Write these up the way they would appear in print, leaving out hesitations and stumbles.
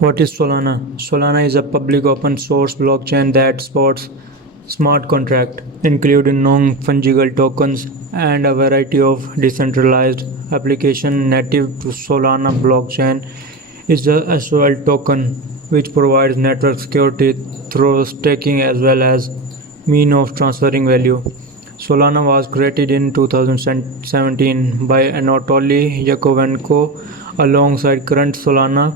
What is Solana? Solana is a public open source blockchain that supports smart contracts, including non-fungible tokens and a variety of decentralized applications. Native to Solana blockchain is the SOL token, which provides network security through staking as well as mean of transferring value. Solana was created in 2017 by Anatoly Yakovenko alongside current Solana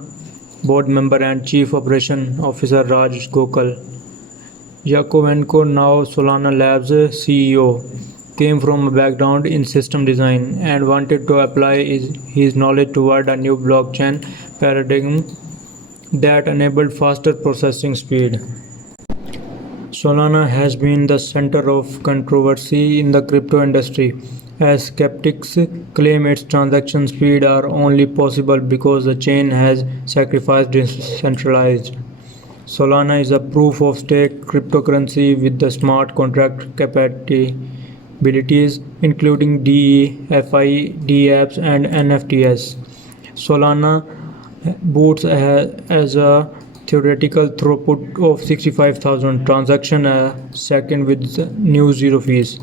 board member and Chief Operation Officer Raj Gokul. Yakovenko, now Solana Labs CEO, came from a background in system design and wanted to apply his knowledge toward a new blockchain paradigm that enabled faster processing speed. Solana has been the center of controversy in the crypto industry, as skeptics claim its transaction speed are only possible because the chain has sacrificed decentralized. Solana is a proof-of-stake cryptocurrency with the smart contract capabilities, including DeFi, dApps, and NFTs. Solana boosts as a theoretical throughput of 65,000 transactions a second with new zero fees.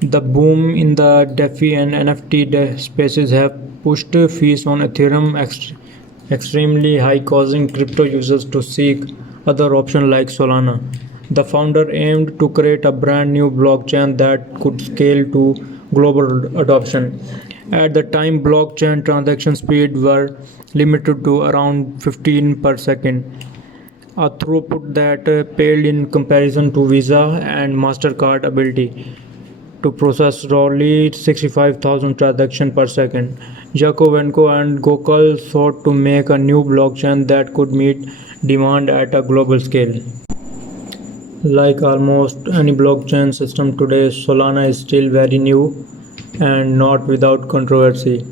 The boom in the DeFi and NFT spaces have pushed fees on Ethereum extremely high, causing crypto users to seek other options like Solana. The founder aimed to create a brand new blockchain that could scale to global adoption. At the time, blockchain transaction speed were limited to around 15 per second, a throughput that paled in comparison to Visa and MasterCard ability to process roughly 65,000 transactions per second. Yakovenko and Gokul sought to make a new blockchain that could meet demand at a global scale. Like almost any blockchain system today, Solana is still very new and not without controversy.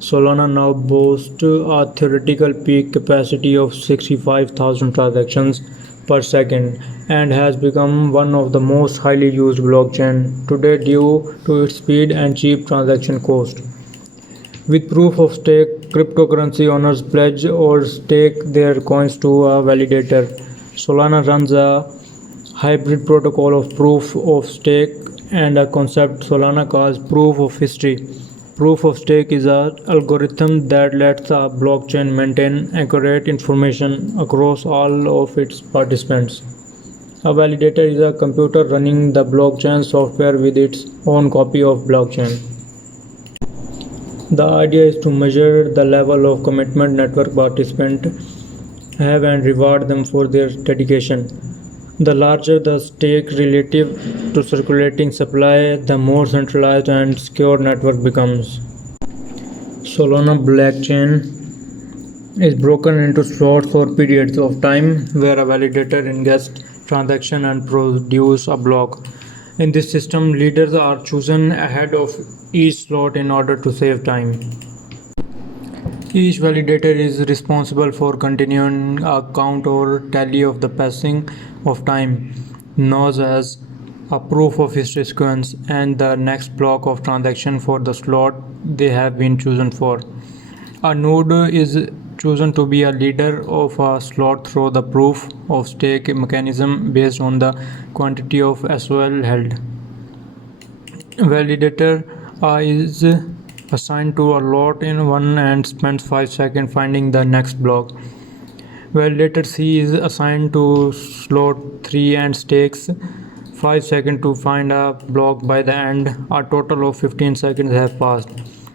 Solana now boasts a theoretical peak capacity of 65,000 transactions per second and has become one of the most highly used blockchains today due to its speed and cheap transaction cost. With proof of stake, cryptocurrency owners pledge or stake their coins to a validator. Solana runs a hybrid protocol of proof of stake and a concept Solana calls proof of history. Proof of stake is an algorithm that lets a blockchain maintain accurate information across all of its participants. A validator is a computer running the blockchain software with its own copy of blockchain. The idea is to measure the level of commitment network participants have and reward them for their dedication. The larger the stake relative to circulating supply, the more centralized and secure network becomes. Solana blockchain is broken into slots or periods of time where a validator ingests transaction and produces a block. In this system, leaders are chosen ahead of each slot in order to save time. Each validator is responsible for continuing a count or tally of the passing of time, known as a proof of history sequence, and the next block of transaction for the slot they have been chosen for. A node is chosen to be a leader of a slot through the proof of stake mechanism based on the quantity of SOL held. Validator is assigned to a lot in one and spends 5 seconds finding the next block. Validator C is assigned to slot 3 and takes 5 seconds to find a block. By the end, a total of 15 seconds have passed.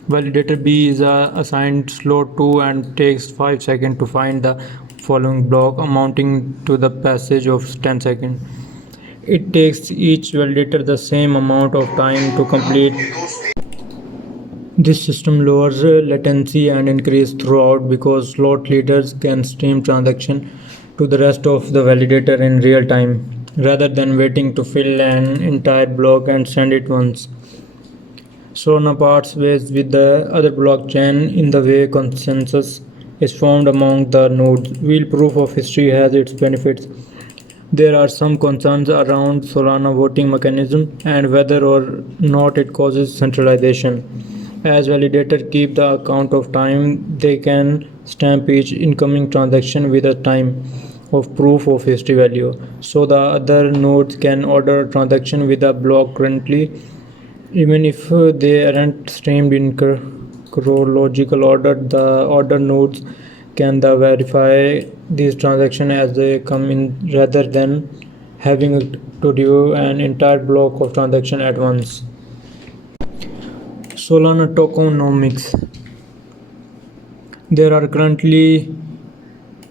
Validator B is assigned slot 2 and takes 5 seconds to find the following block, amounting to the passage of 10 seconds. It takes each validator the same amount of time to complete. This system lowers latency and increases throughput because slot leaders can stream transactions to the rest of the validator in real time, rather than waiting to fill an entire block and send it once. Solana parts ways with the other blockchain in the way consensus is formed among the nodes. While proof of history has its benefits, there are some concerns around Solana voting mechanism and whether or not it causes centralization. As validators keep the account of time, they can stamp each incoming transaction with a time of proof of history value. So the other nodes can order a transaction with a block currently, even if they aren't streamed in chronological order. The order nodes can verify these transactions as they come in rather than having to review an entire block of transactions at once. Solana tokenomics. There are currently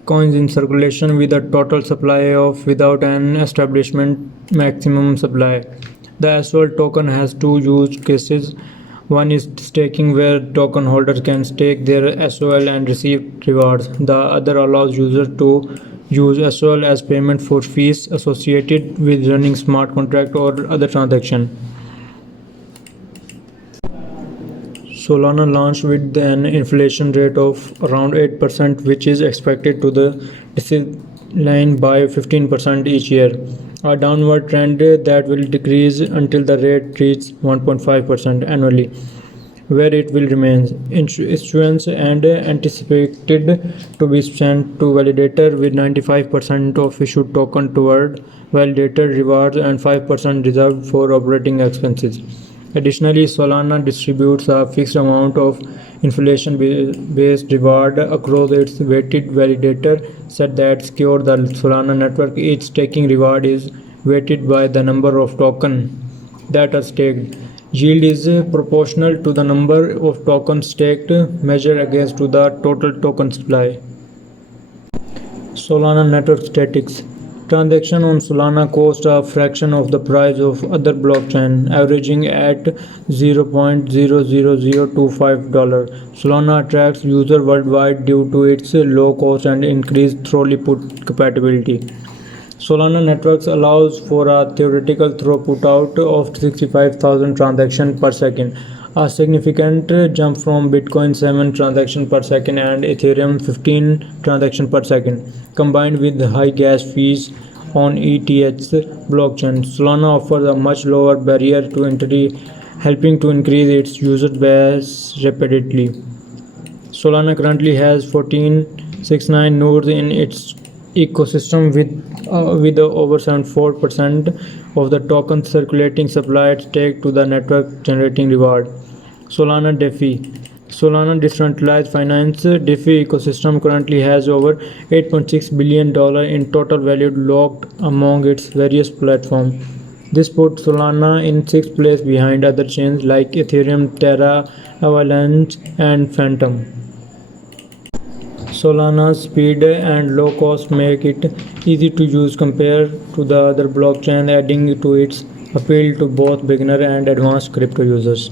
coins in circulation with a total supply of without an establishment maximum supply. The SOL token has two use cases. One is staking, where token holders can stake their SOL and receive rewards. The other allows users to use SOL as payment for fees associated with running smart contract or other transaction. Solana launched with an inflation rate of around 8%, which is expected to decline by 15% each year, a downward trend that will decrease until the rate reaches 1.5% annually, where it will remain. Issuance and anticipated to be sent to validator, with 95% of issued token toward validator rewards and 5% reserved for operating expenses. Additionally, Solana distributes a fixed amount of inflation-based reward across its weighted validator set that secure the Solana network. Each staking reward is weighted by the number of tokens that are staked. Yield is proportional to the number of tokens staked, measured against to the total token supply. Solana network statistics. Transactions on Solana cost a fraction of the price of other blockchains, averaging at $0.00025. Solana attracts users worldwide due to its low cost and increased throughput capability. Solana networks allows for a theoretical throughput out of 65,000 transactions per second, a significant jump from Bitcoin 7 transactions per second and Ethereum 15 transactions per second. Combined with high gas fees on ETH's blockchain, Solana offers a much lower barrier to entry, helping to increase its user base rapidly. Solana currently has 1469 nodes in its ecosystem, with over 74% of the tokens circulating supplied stake to the network, generating reward. Solana DeFi. Solana decentralized finance DeFi ecosystem currently has over $8.6 billion in total value locked among its various platforms. This puts Solana in sixth place behind other chains like Ethereum, Terra, Avalanche, and Phantom. Solana's speed and low cost make it easy to use compared to the other blockchains, adding to its appeal to both beginner and advanced crypto users.